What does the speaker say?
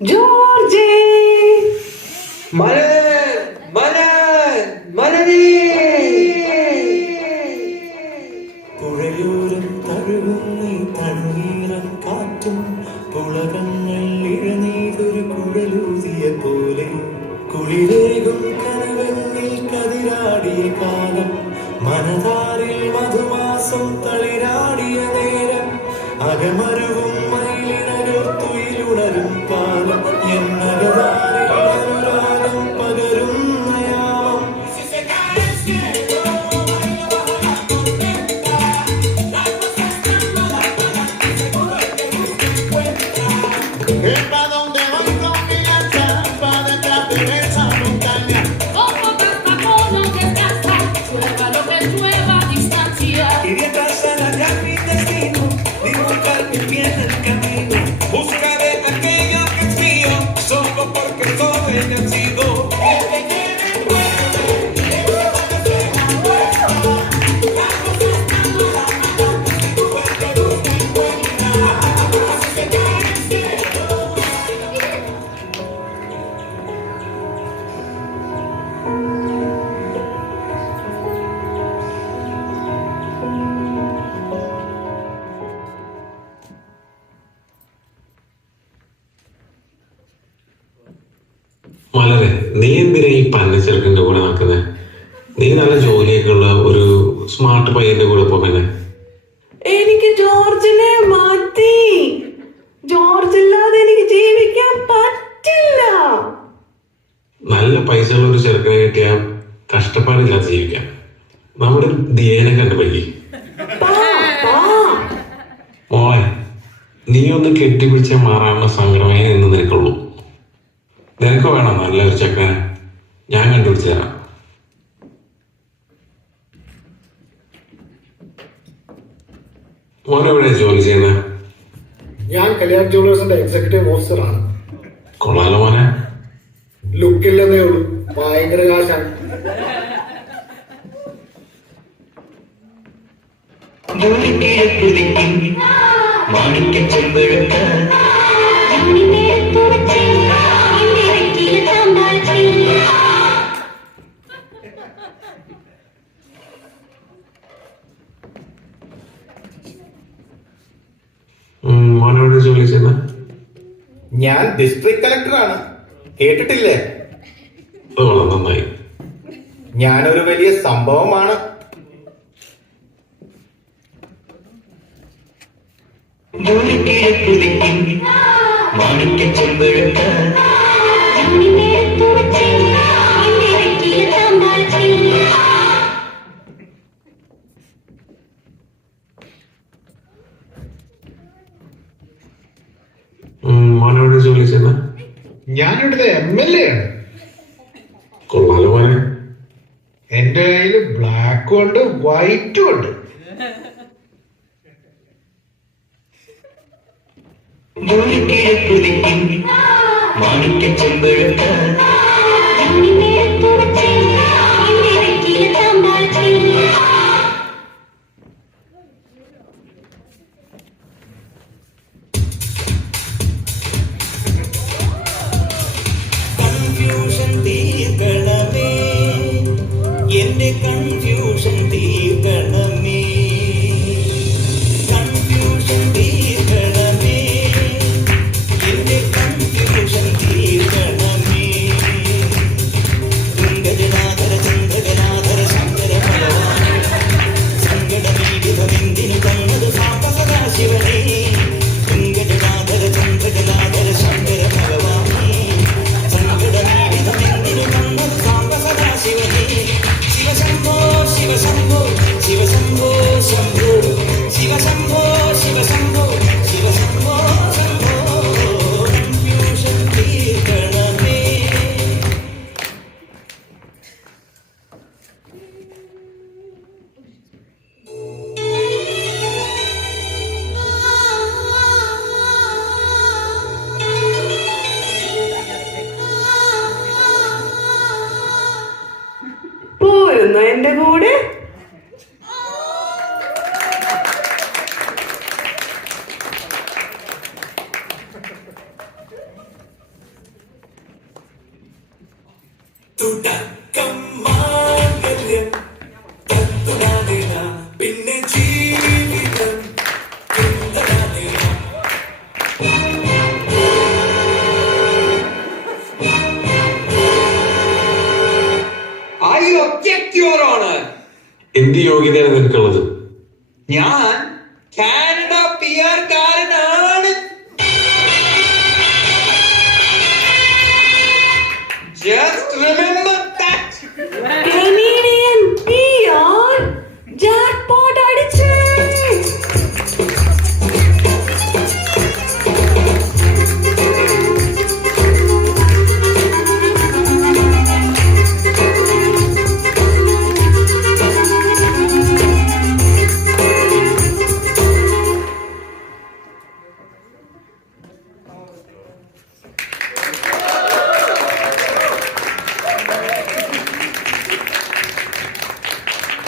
George പുഴയോരം തഴുകുന്നീ തണ്ണീറൻ കാറ്റും പുളകങ്ങൾ ഇഴനീതൊരു കുഴലൂതിയ പോലെ കുളിരേകും കനവെന്നിൽ കതിരാടിയ കാലം മനതാരിൽ മധുമാസം തളിരാടിയ നേരം അകമരുവും മയിലിനകൾ തുയിലുണരും കാലം എന്നകതാരിൽ അനുരാഗം പകരുന്ന യാമം മലരെ, നീ എന്തിനാ ഈ പന്നച്ചെറുക്കൻ്റെ കൂടെ നടക്കുന്നത്? നീ നല്ല ജോലിയൊക്കെ ഉള്ള ഒരു സ്മാർട്ട് പയ്യന്റെ കൂടെ പോകണേ. എനിക്ക് ജോർജിനെ മതി. ജോർജ് ഇല്ലാതെ എനിക്ക് ജീവിക്കാൻ പറ്റില്ല. നല്ല പൈസ ഉള്ള ഒരു ചെറുക്കനെ കിട്ടിയാൽ കഷ്ടപ്പാടില്ലാതെ ജീവിക്കാം. നമ്മുടെ ദിയേനെ കണ്ടുപിടിക്കും. മോളെ, നീ ഒന്ന് കെട്ടിപ്പിടിച്ച മാറാനുള്ള സങ്കടമേ എന്ന് നിനക്കുള്ളൂ. നിനക്ക് വേണം നല്ലൊരു ചെക്കനെ, ഞാൻ കണ്ടുപിടിച്ചു തരാം. മോനെവിടെയാ ജോലി ചെയ്യുന്നത്? ഞാൻ കല്യാൺ ജുവലേഴ്സിന്റെ എക്സിക്യൂട്ടീവ് ഓഫീസറാണ്. കൊള്ളാലോ മോനെ. ലുക്കില്ലെന്നേ ഉള്ളൂ, ഭയങ്കര കാശാണ്. മോനെവിടെ ജോലി ചെയ്യുന്നത്? ഞാൻ ഡിസ്ട്രിക്ട് കളക്ടറാണ്, കേട്ടിട്ടില്ലേ? നന്നായി. ഞാനൊരു വലിയ സംഭവമാണ്. മോനെവിടെ ജോലി ചെയ്യുന്നത്? ഞാനിവിടുത്തെ MLA ആണ്. കൊള്ളാലോ മോനെ. എന്റെ കയ്യിൽ ബ്ലാക്കും ഉണ്ട് വൈറ്റും ഉണ്ട്. എന്റെ കൺഫ്യൂഷൻ തീർക്കണമേ, കൺഫ്യൂഷൻ തീർക്കണമേ, എന്റെ കൺഫ്യൂഷൻ തീർക്കണമേ. ഗംഗജനാധര ചന്ദ്രജനാധര ശങ്കര ഭഗവാനേ, സങ്കടമീടിതമെന്തിനു തന്നത് സാംബസദാശിവനേ. ഗംഗജനാധര ചന്ദ്രജനാധര ശങ്കര ഭഗവാനേ, സങ്കടമീടിതമെന്തിനു തന്നത് സാംബസദാശിവനേ. ശിവശംഭോ ശിവശംഭോ ശിവശംഭോ ശംഭോ ശിവശംഭോ ശിവശംഭോ ശിവശംഭോ ശംഭോ, കൺഫ്യൂഷൻ തീർക്കണമേ. പോരുന്ന എന്റെ കൂടെ. തുടക്കം മാംഗല്യം തത്തുടാനേന പിന്നെ ജീവിതം കുന്തടാനേന. I object, Your Honor. എന്ത് യോഗ്യതയാണ് നിനക്കുള്ളത്? ഞാൻ കാനഡ PR കാരൻ